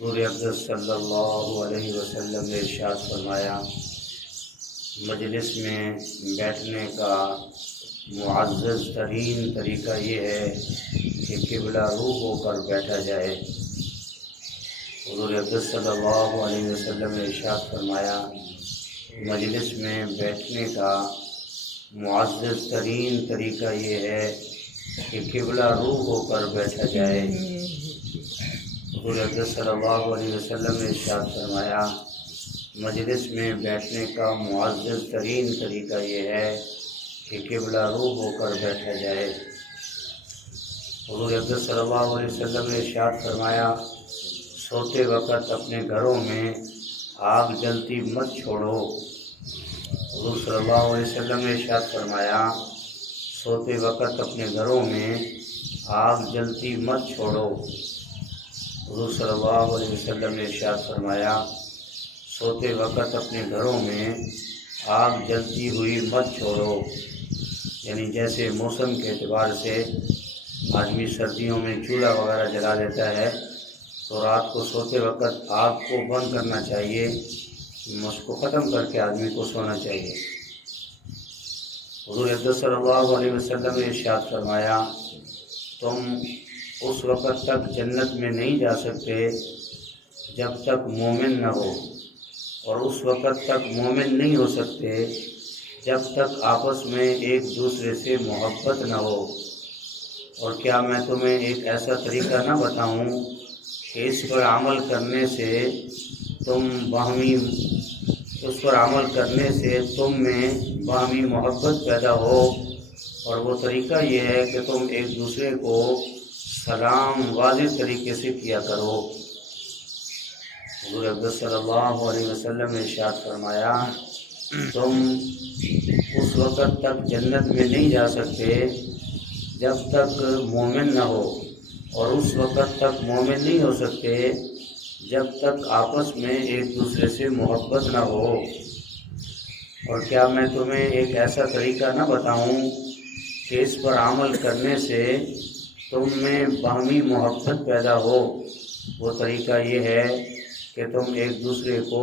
حضور اقدس صلی اللہ علیہ وسلم نے ارشاد فرمایا، مجلس میں بیٹھنے کا معزز ترین طریقہ یہ ہے کہ قبلہ رو ہو کر بیٹھا جائے۔ حضور اقدس صلی اللہ علیہ وسلم نے ارشاد فرمایا، مجلس میں بیٹھنے کا معزز ترین طریقہ یہ ہے کہ قبلہ رو ہو کر بیٹھا جائے۔ حضور اقدس صلی اللہ علیہ وسلم نے ارشاد فرمایا، مجلس میں بیٹھنے کا معزز ترین طریقہ یہ ہے کہ قبلہ رو ہو کر بیٹھا جائے۔ حضور اقدس صلی اللہ علیہ وسلم نے ارشاد فرمایا، سوتے وقت اپنے گھروں میں آگ جلتی مت چھوڑو۔ حضور صلی اللہ علیہ وسلم نے ارشاد فرمایا، سوتے وقت اپنے گھروں میں آگ جلتی مت چھوڑو۔ حضور صلی اللہ علیہ وسلم نے ارشاد فرمایا، سوتے وقت اپنے گھروں میں آگ جلتی ہوئی مت چھوڑو۔ یعنی جیسے موسم کے اعتبار سے آدمی سردیوں میں چولہا وغیرہ جلا لیتا ہے تو رات کو سوتے وقت آگ کو بند کرنا چاہیے، اس کو ختم کر کے آدمی کو سونا چاہیے۔ حضور اقدس صلی اللہ علیہ وسلم نے ارشاد فرمایا، تم اس وقت تک جنت میں نہیں جا سکتے جب تک مومن نہ ہو، اور اس وقت تک مومن نہیں ہو سکتے جب تک آپس میں ایک دوسرے سے محبت نہ ہو۔ اور کیا میں تمہیں ایک ایسا طریقہ نہ بتاؤں کہ اس پر عمل کرنے سے تم میں باہمی محبت پیدا ہو، اور وہ طریقہ یہ ہے کہ تم ایک دوسرے کو سلام واضح طریقے سے کیا کرو۔ حضور اقدس صلی اللہ علیہ وسلم نے ارشاد فرمایا، تم اس وقت تک جنت میں نہیں جا سکتے جب تک مومن نہ ہو، اور اس وقت تک مومن نہیں ہو سکتے جب تک آپس میں ایک دوسرے سے محبت نہ ہو۔ اور کیا میں تمہیں ایک ایسا طریقہ نہ بتاؤں کہ اس پر عمل کرنے سے تم میں باہمی محبت پیدا ہو؟ وہ طریقہ یہ ہے کہ تم ایک دوسرے کو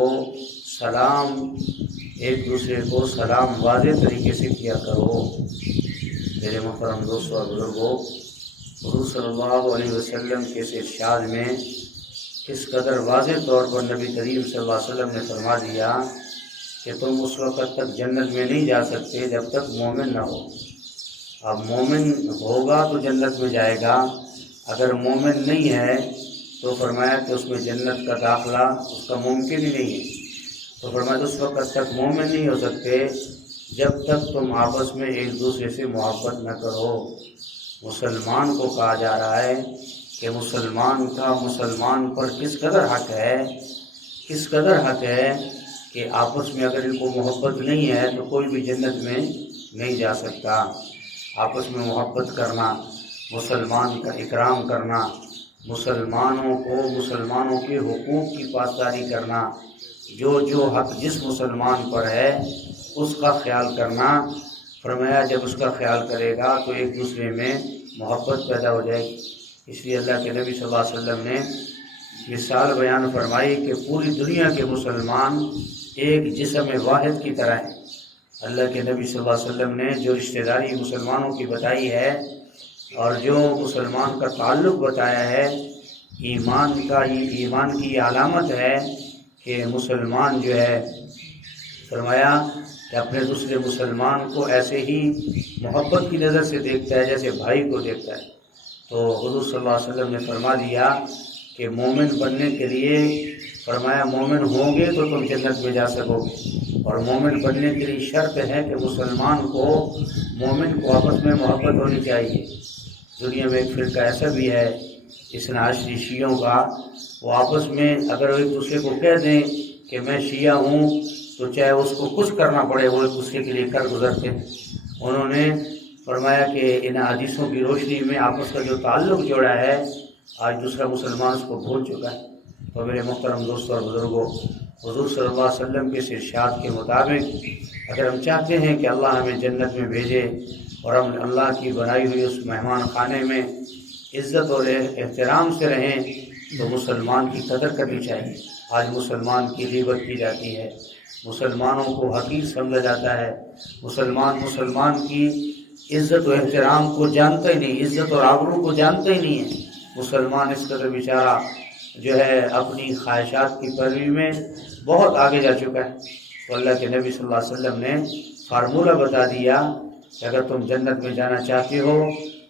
سلام واضح طریقے سے کیا کرو۔ میرے محترم دوستو اور بزرگوں، حضور صلی اللہ علیہ وسلم کے اس ارشاد میں کس قدر واضح طور پر نبی کریم صلی اللہ علیہ وسلم نے فرما دیا کہ تم اس وقت تک جنت میں نہیں جا سکتے جب تک مومن نہ ہو۔ اب مومن ہوگا تو جنت میں جائے گا، اگر مومن نہیں ہے تو فرمایا کہ اس میں جنت کا داخلہ اس کا ممکن ہی نہیں ہے۔ تو فرمایا اس وقت تک مومن نہیں ہو سکتے جب تک تم آپس میں ایک دوسرے سے محبت نہ کرو۔ مسلمان کو کہا جا رہا ہے کہ مسلمان کا مسلمان پر کس قدر حق ہے کہ آپس میں اگر ان کو محبت نہیں ہے تو کوئی بھی جنت میں نہیں جا سکتا۔ آپس میں محبت کرنا، مسلمان کا اکرام کرنا، مسلمانوں کے حقوق کی پاسداری کرنا، جو حق جس مسلمان پر ہے اس کا خیال کرنا۔ فرمایا جب اس کا خیال کرے گا تو ایک دوسرے میں محبت پیدا ہو جائے گی۔ اس لیے اللہ کے نبی صلی اللہ علیہ وسلم نے مثال بیان فرمائی کہ پوری دنیا کے مسلمان ایک جسم واحد کی طرح ہیں۔ اللہ کے نبی صلی اللہ علیہ وسلم نے جو رشتہ داری مسلمانوں کی بتائی ہے اور جو مسلمان کا تعلق بتایا ہے، ایمان کی علامت ہے کہ مسلمان جو ہے، فرمایا کہ اپنے دوسرے مسلمان کو ایسے ہی محبت کی نظر سے دیکھتا ہے جیسے بھائی کو دیکھتا ہے۔ تو حضور صلی اللہ علیہ وسلم نے فرما دیا کہ مومن بننے کے لیے، فرمایا مومن ہوں گے تو تم جنت میں جا سکو گے، اور مومن بننے کے لیے شرط ہے کہ مومن کو آپس میں محبت ہونی چاہیے۔ دنیا میں ایک فرقہ ایسا بھی ہے اثنا عشری شیعوں کا، وہ آپس میں اگر ایک دوسرے کو کہہ دیں کہ میں شیعہ ہوں تو چاہے اس کو کچھ کرنا پڑے وہ ایک دوسرے کے لیے کر گزرتے ہیں۔ انہوں نے فرمایا کہ ان حدیثوں کی روشنی میں آپس کا جو تعلق جوڑا ہے آج دوسرا مسلمان اس کو بھول چکا ہے۔ تو میرے محترم دوستو اور بزرگوں، حضور صلی اللہ علیہ وسلم کے اس ارشاد کے مطابق اگر ہم چاہتے ہیں کہ اللہ ہمیں جنت میں بھیجے اور ہم اللہ کی بنائی ہوئی اس مہمان خانے میں عزت اور احترام سے رہیں، تو مسلمان کی قدر کرنی چاہیے۔ آج مسلمان کی غیبت کی جاتی ہے، مسلمانوں کو حقیر سمجھا جاتا ہے، مسلمان کی عزت و احترام کو جانتا ہی نہیں، عزت اور آبرو کو جانتا ہی نہیں ہے۔ مسلمان اس قدر بیچارہ جو ہے اپنی خواہشات کی پیروی میں بہت آگے جا چکا ہے۔ تو اللہ کے نبی صلی اللہ علیہ وسلم نے فارمولہ بتا دیا کہ اگر تم جنت میں جانا چاہتے ہو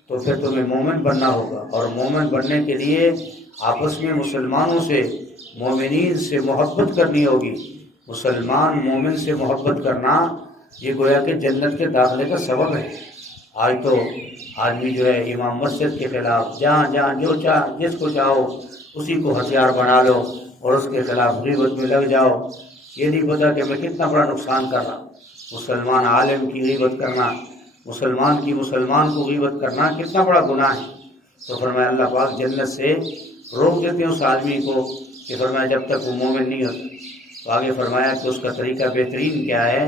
تو پھر تمہیں مومن بننا ہوگا، اور مومن بننے کے لیے آپس میں مسلمانوں سے، مومنین سے محبت کرنی ہوگی۔ مسلمان مومن سے محبت کرنا یہ گویا کہ جنت کے داخلے کا سبب ہے۔ آج تو آدمی جو ہے امام مسجد کے خلاف جہاں جس کو چاہو اسی کو ہتھیار بنا لو اور اس کے خلاف غیبت میں لگ جاؤ۔ یہ نہیں پتا کہ میں کتنا بڑا نقصان کر رہا ہوں۔ مسلمان عالم کی غیبت کرنا، مسلمان کو غیبت کرنا کتنا بڑا گناہ ہے۔ تو فرمایا اللہ پاک جنت سے روک دیتے ہیں اس آدمی کو کہ فرمایا جب تک وہ مومن نہیں ہوتا۔ تو آگے فرمایا کہ اس کا طریقہ بہترین کیا ہے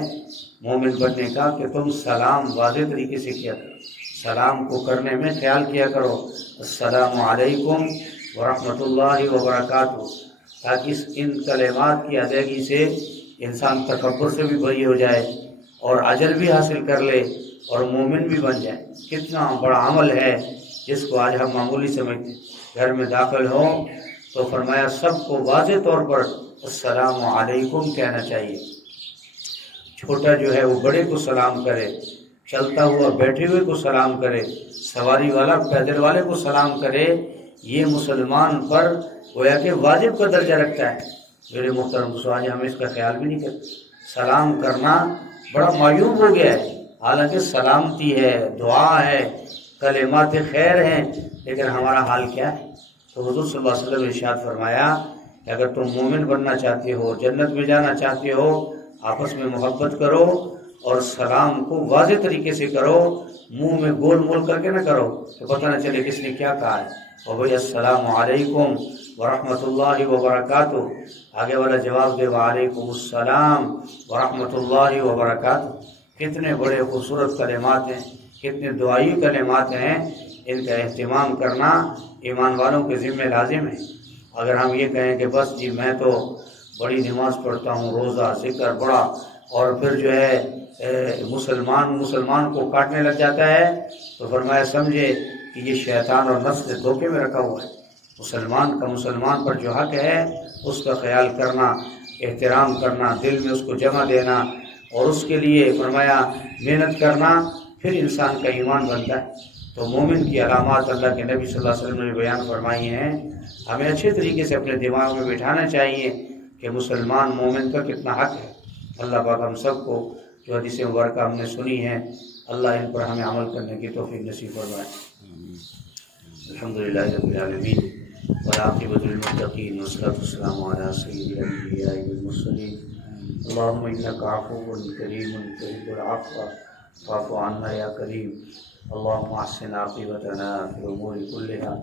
مومن بننے کا، کہ تم سلام واضح طریقے سے کیا کرو، سلام کو کرنے میں خیال کیا کرو، السلام علیکم ورحمۃ اللہ وبرکاتہ، تاکہ ان کلمات کی ادائیگی سے انسان تکبر سے بھی بری ہو جائے اور اجر بھی حاصل کر لے اور مومن بھی بن جائے۔ کتنا بڑا عمل ہے جس کو آج ہم معمولی سمجھتے ہیں۔ گھر میں داخل ہوں تو فرمایا سب کو واضح طور پر السلام علیکم کہنا چاہیے۔ چھوٹا جو ہے وہ بڑے کو سلام کرے، چلتا ہوا بیٹھے ہوئے کو سلام کرے، سواری والا پیدل والے کو سلام کرے۔ یہ مسلمان پر گویا کہ واجب کا درجہ رکھتا ہے۔ میرے محترم دوستو، آج ہم اس کا خیال بھی نہیں کرتے۔ سلام کرنا بڑا معیوب ہو گیا ہے، حالانکہ سلامتی ہے، دعا ہے، کلمات خیر ہیں، لیکن ہمارا حال کیا ہے؟ تو حضور صلی اللہ علیہ وسلم نے ارشاد فرمایا کہ اگر تم مومن بننا چاہتے ہو، جنت میں جانا چاہتے ہو، آپس میں محبت کرو اور سلام کو واضح طریقے سے کرو، منہ میں گول مول کر کے نہ کرو کہ پتہ نہ چلے کس نے کیا کہا ہے۔ اور بھائی السلام علیکم ورحمۃ اللہ وبرکاتہ، آگے والا جواب دے وعلیکم السلام ورحمۃ اللہ وبرکاتہ۔ کتنے بڑے خوبصورت کلمات ہیں، کتنے دعائی کلمات ہیں، ان کا اہتمام کرنا ایمان والوں کے ذمہ لازم ہے۔ اگر ہم یہ کہیں کہ بس جی میں تو بڑی نماز پڑھتا ہوں، روزہ ذکر بڑا، اور پھر جو ہے مسلمان کو کاٹنے لگ جاتا ہے، تو فرمایا سمجھے کہ یہ شیطان اور نفس نے دھوکے میں رکھا ہوا ہے۔ مسلمان پر جو حق ہے اس کا خیال کرنا، احترام کرنا، دل میں اس کو جگہ دینا اور اس کے لیے فرمایا محنت کرنا، پھر انسان کا ایمان بنتا ہے۔ تو مومن کی علامات اللہ کے نبی صلی اللہ علیہ وسلم نے بیان فرمائی ہیں، ہمیں اچھے طریقے سے اپنے دماغ میں بٹھانا چاہیے کہ مسلمان مومن کا کتنا حق ہے۔ اللہ پاک ہم سب کو جو حدیث مبارکہ ہم نے سنی ہیں، اللہ ان پر ہمیں عمل کرنے کی توفیق نصیب فرمائے۔ الحمدللہ رب العالمین والعاقبۃ للمتقین والصلاۃ والسلام علی سید الانبیاء والمرسلین۔ اللهم انک عفو کریم تحب العفو فاعف عنا یا کریم۔ اللهم احسن عاقبتنا فی الامور كلها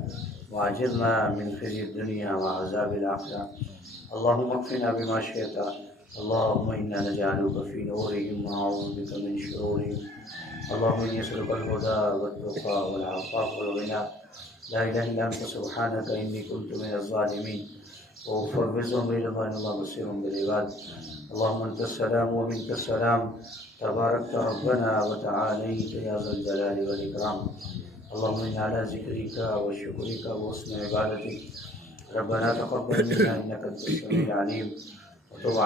واجرنا من خزي الدنيا وعذاب الآخرة۔ اللهم اكفنا بما شئت، اللهم انا نجعلك في نورهم ونعوذ بك من شرورهم۔ اللهم اني اسالك الهدى والتقى والعفاف والغنى، لا اله الا انت سبحانك اني كنت من الظالمين، وافوضهم الى الله ان الله بصير بالعباد۔ اللهم انت السلام ومنك السلام، تباركت ربنا وتعاليت يا ذا الجلال والاكرام۔ اللهم انا على ذكرك وشكرك وحسن عبادتك، ربنا تقبل منا انك انت السميع العليم وتب